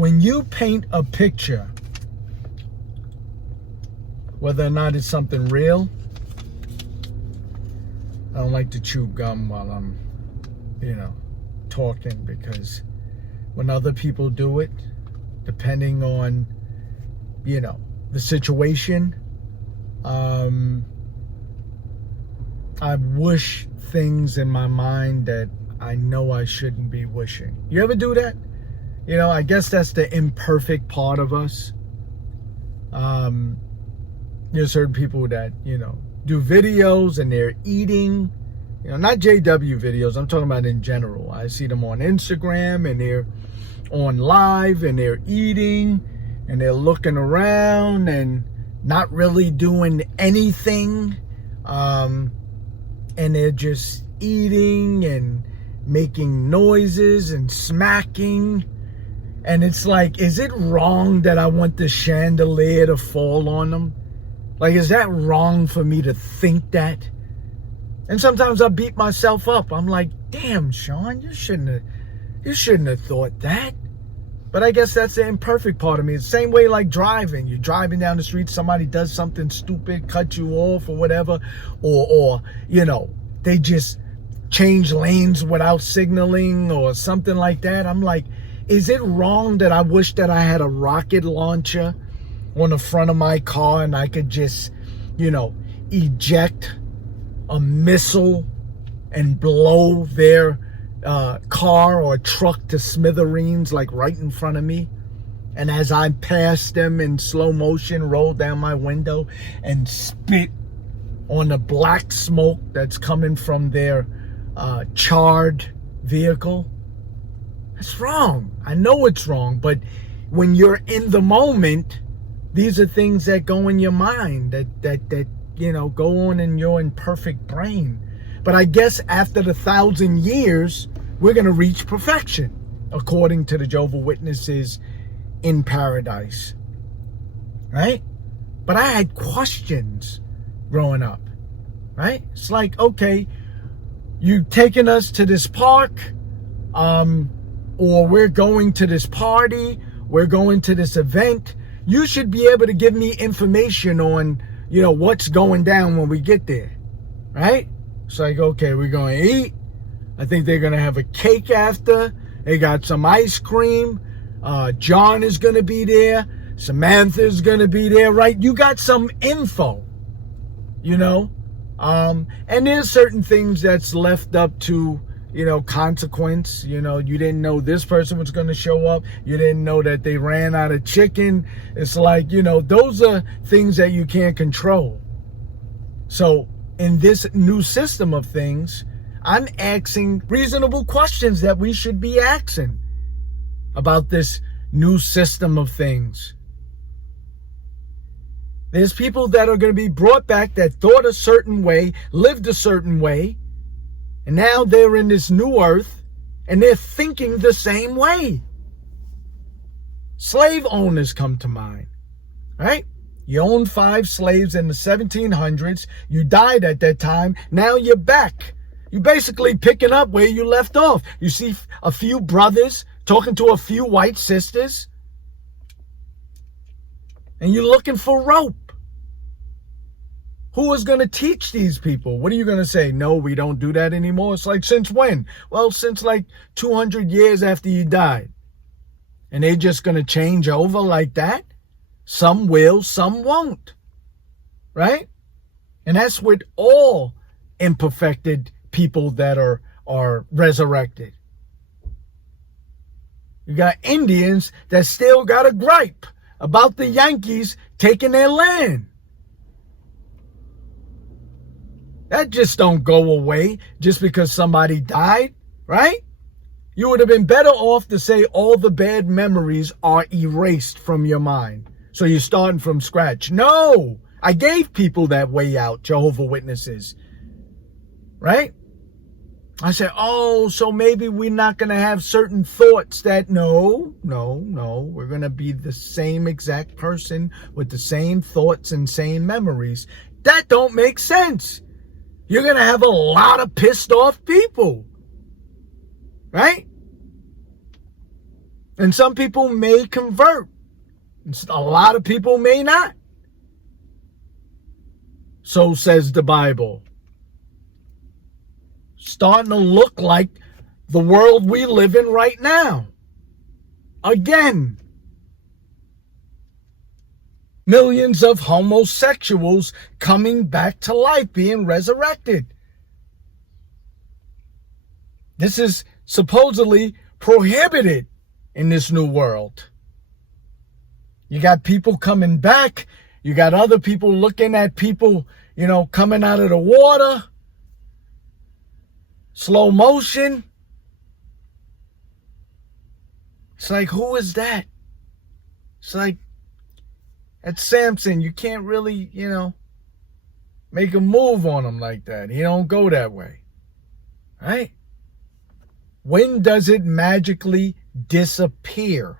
When you paint a picture, whether or not it's something real, I don't like to chew gum while I'm, talking, because when other people do it, depending on, the situation, I wish things in my mind that I know I shouldn't be wishing. You ever do that? I guess that's the imperfect part of us. There's certain people that, do videos and they're eating, not JW videos. I'm talking about in general. I see them on Instagram and they're on live and they're eating and they're looking around and not really doing anything. And they're just eating and making noises and smacking. And it's like, is it wrong that I want the chandelier to fall on them? Like, is that wrong for me to think that? And sometimes I beat myself up. I'm like, damn, Sean, you shouldn't have thought that. But I guess that's the imperfect part of me. It's the same way like driving. You're driving down the street, somebody does something stupid, cut you off or whatever, or they just change lanes without signaling or something like that. I'm like, is it wrong that I wish that I had a rocket launcher on the front of my car and I could just, eject a missile and blow their car or truck to smithereens, like right in front of me? And as I pass them in slow motion, roll down my window and spit on the black smoke that's coming from their charred vehicle? That's wrong. I know it's wrong, but when you're in the moment, these are things that go in your mind that go on in your imperfect brain. But I guess after the 1,000 years, we're going to reach perfection, according to the Jehovah Witnesses in paradise. Right? But I had questions growing up. Right? It's like, okay, you taking us to this park, or we're going to this party, we're going to this event. You should be able to give me information on, what's going down when we get there, right? It's like, okay, we're going to eat. I think they're going to have a cake after. They got some ice cream. John is going to be there. Samantha's going to be there, right? You got some info, and there's certain things that's left up to, consequence. You didn't know this person was going to show up. You didn't know that they ran out of chicken. It's like, those are things that you can't control. So in this new system of things, I'm asking reasonable questions that we should be asking about this new system of things. There's people that are going to be brought back that thought a certain way, lived a certain way, and now they're in this new earth, and they're thinking the same way. Slave owners come to mind, right? You owned 5 slaves in the 1700s. You died at that time. Now you're back. You're basically picking up where you left off. You see a few brothers talking to a few white sisters, and you're looking for rope. Who is going to teach these people? What are you going to say? No, we don't do that anymore. It's like, since when? Well, since like 200 years after you died. And they're just going to change over like that? Some will, some won't. Right? And that's with all imperfected people that are resurrected. You got Indians that still got a gripe about the Yankees taking their land. That just don't go away just because somebody died, right? You would have been better off to say all the bad memories are erased from your mind. So you're starting from scratch. No, I gave people that way out, Jehovah Witnesses, right? I said, oh, so maybe we're not going to have certain thoughts that, no, we're going to be the same exact person with the same thoughts and same memories. That don't make sense. You're going to have a lot of pissed off people, right? And some people may convert. A lot of people may not. So says the Bible. Starting to look like the world we live in right now. Again. Millions of homosexuals coming back to life, being resurrected. This is supposedly prohibited in this new world. You got people coming back. You got other people looking at people, coming out of the water. Slow motion. It's like, who is that? It's like, at Samson, you can't really, make a move on him like that. He don't go that way. Right? When does it magically disappear?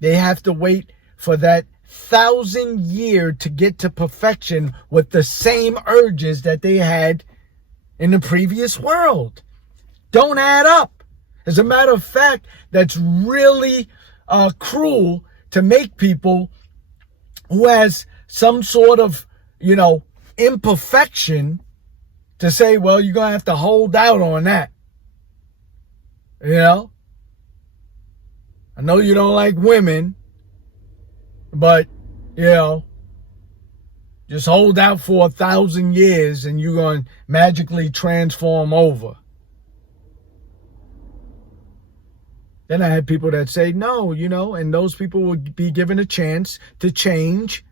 They have to wait for that 1,000-year to get to perfection with the same urges that they had in the previous world. Don't add up. As a matter of fact, that's really cruel to make people who has some sort of, imperfection to say, well, you're going to have to hold out on that. I know you don't like women, but, just hold out for 1,000 years and you're going to magically transform over. Then I had people that say no, and those people will be given a chance to change.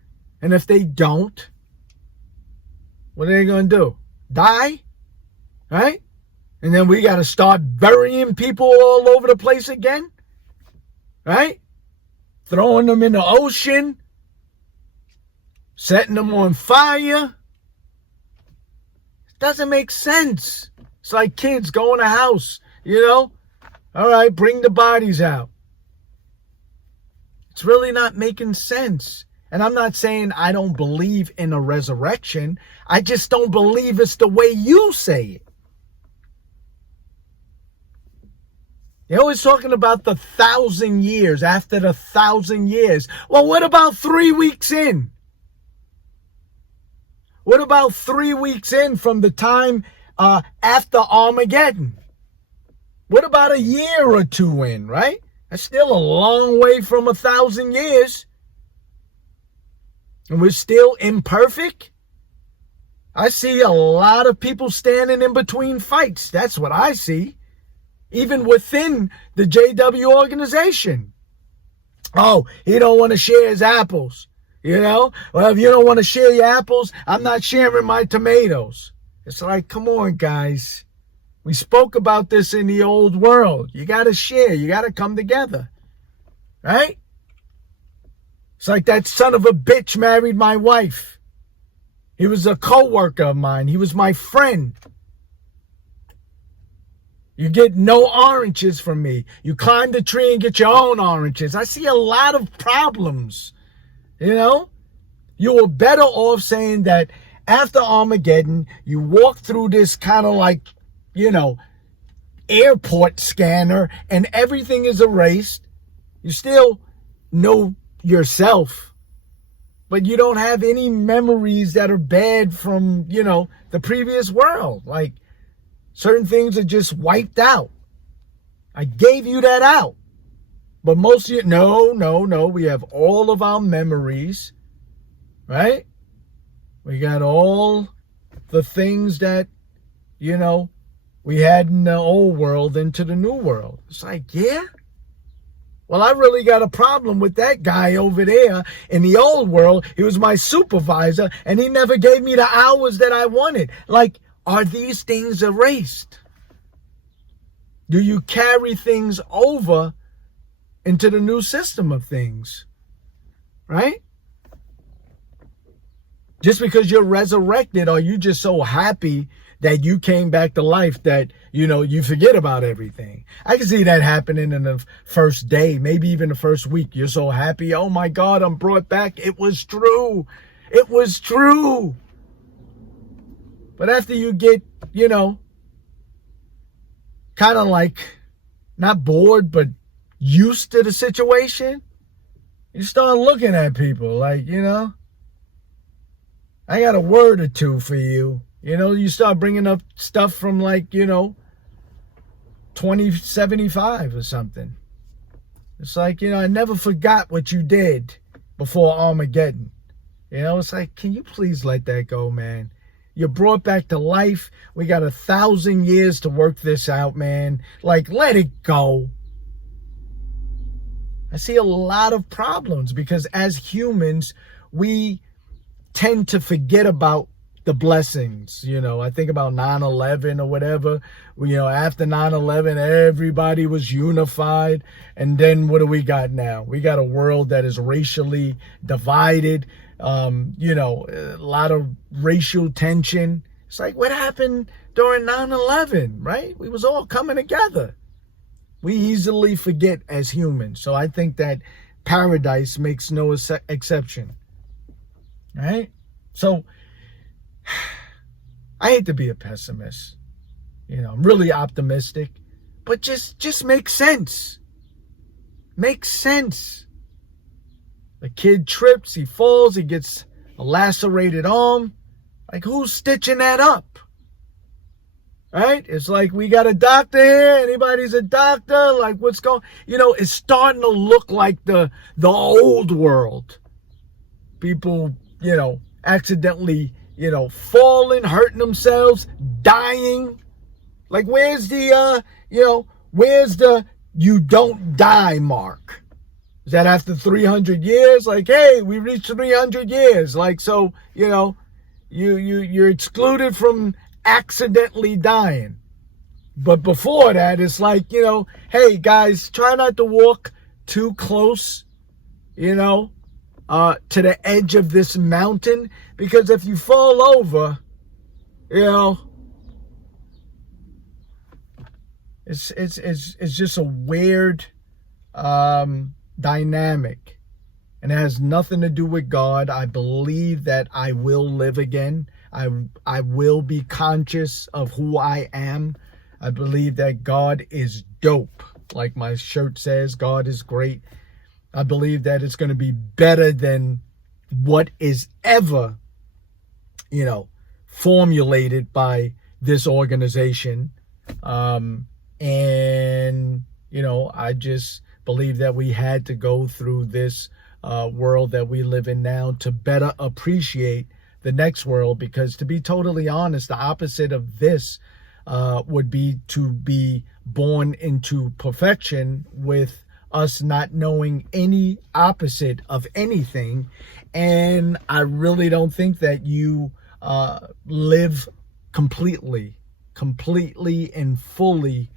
And if they don't, what are they going to do? Die? Right? And then we got to start burying people all over the place again? Right? Throwing them in the ocean? Setting them on fire? It doesn't make sense. It's like kids going to a house, All right, bring the bodies out. It's really not making sense. And I'm not saying I don't believe in a resurrection. I just don't believe it's the way you say it. They're always talking about the 1,000 years, after the 1,000 years. Well, what about 3 weeks in? What about 3 weeks in from the time after Armageddon? What about a year or two in, right? That's still a long way from 1,000 years. And we're still imperfect. I see a lot of people standing in between fights. That's what I see. Even within the JW organization. Oh, he don't want to share his apples. Well, if you don't want to share your apples, I'm not sharing my tomatoes. It's like, come on, guys. We spoke about this in the old world. You got to share. You got to come together. Right? It's like that son of a bitch married my wife. He was a co-worker of mine. He was my friend. You get no oranges from me. You climb the tree and get your own oranges. I see a lot of problems. You were better off saying that after Armageddon, you walk through this kind of like, airport scanner and everything is erased. You still know yourself, but you don't have any memories that are bad from, the previous world. Like certain things are just wiped out. I gave you that out. But most of you, no. We have all of our memories, right? We got all the things that, we had in the old world into the new world. It's like, yeah? Well, I really got a problem with that guy over there in the old world. He was my supervisor, and he never gave me the hours that I wanted. Like, are these things erased? Do you carry things over into the new system of things? Right? Just because you're resurrected, are you just so happy that you came back to life that, you forget about everything? I can see that happening in the first day, maybe even the first week. You're so happy. Oh my God, I'm brought back. It was true. It was true. But after you get, kind of like, not bored, but used to the situation, you start looking at people like, I got a word or two for you. You start bringing up stuff from like, 2075 or something. It's like, I never forgot what you did before Armageddon. It's like, can you please let that go, man? You're brought back to life. We got 1,000 years to work this out, man. Like, let it go. I see a lot of problems because as humans, we tend to forget about the blessings. I think about 9/11 or whatever. After 9/11, everybody was unified. And then what do we got now? We got a world that is racially divided. A lot of racial tension. It's like, what happened during 9/11, right? We was all coming together. We easily forget as humans. So I think that paradise makes no exception. Right? So I hate to be a pessimist. I'm really optimistic. But just makes sense. Makes sense. The kid trips, he falls, he gets a lacerated arm. Like, who's stitching that up? Right? It's like, we got a doctor here. Anybody's a doctor? Like, what's going... it's starting to look like the old world. People, accidentally, falling, hurting themselves, dying. Like, where's the you don't die mark? Is that after 300 years? Like, hey, we reached 300 years. Like, so, you're excluded from accidentally dying. But before that, it's like, hey, guys, try not to walk too close, to the edge of this mountain. Because if you fall over, it's just a weird dynamic, and it has nothing to do with God. I believe that I will live again. I will be conscious of who I am. I believe that God is dope. Like my shirt says, God is great. I believe that it's going to be better than what is ever, formulated by this organization. I just believe that we had to go through this world that we live in now to better appreciate the next world, because to be totally honest, the opposite of this would be to be born into perfection with us not knowing any opposite of anything. And I really don't think that you live completely and fully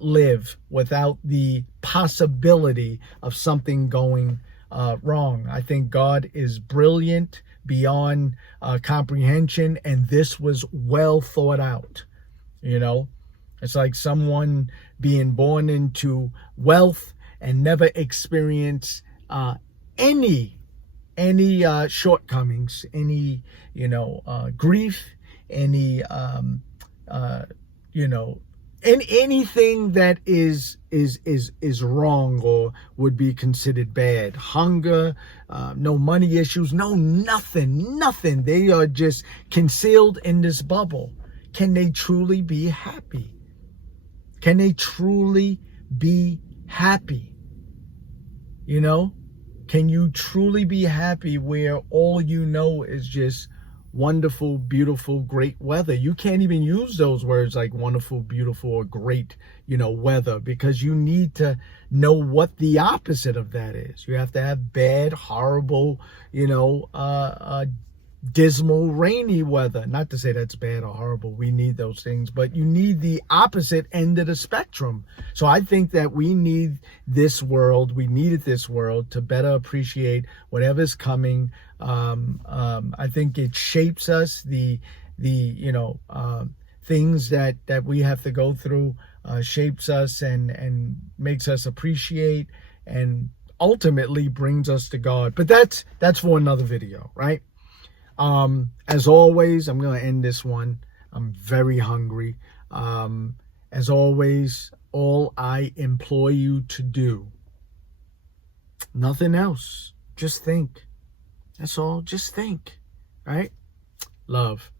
live without the possibility of something going wrong. I think God is brilliant beyond comprehension, and this was well thought out. It's like someone being born into wealth and never experience any shortcomings, any grief, any anything that is wrong or would be considered bad. Hunger, no money issues, nothing. They are just concealed in this bubble. Can they truly be happy? Can they truly be happy? Can you truly be happy where all you know is just wonderful, beautiful, great weather? You can't even use those words like wonderful, beautiful, or great, weather, because you need to know what the opposite of that is. You have to have bad, horrible, dismal, rainy weather. Not to say that's bad or horrible. We need those things, but you need the opposite end of the spectrum. So I think that we needed this world to better appreciate whatever's coming. I think it shapes us. The things that we have to go through shapes us and makes us appreciate, and ultimately brings us to God. But that's for another video, right? As always, I'm going to end this one. I'm very hungry. As always, all I implore you to do. Nothing else. Just think. That's all. Just think. Right? Love.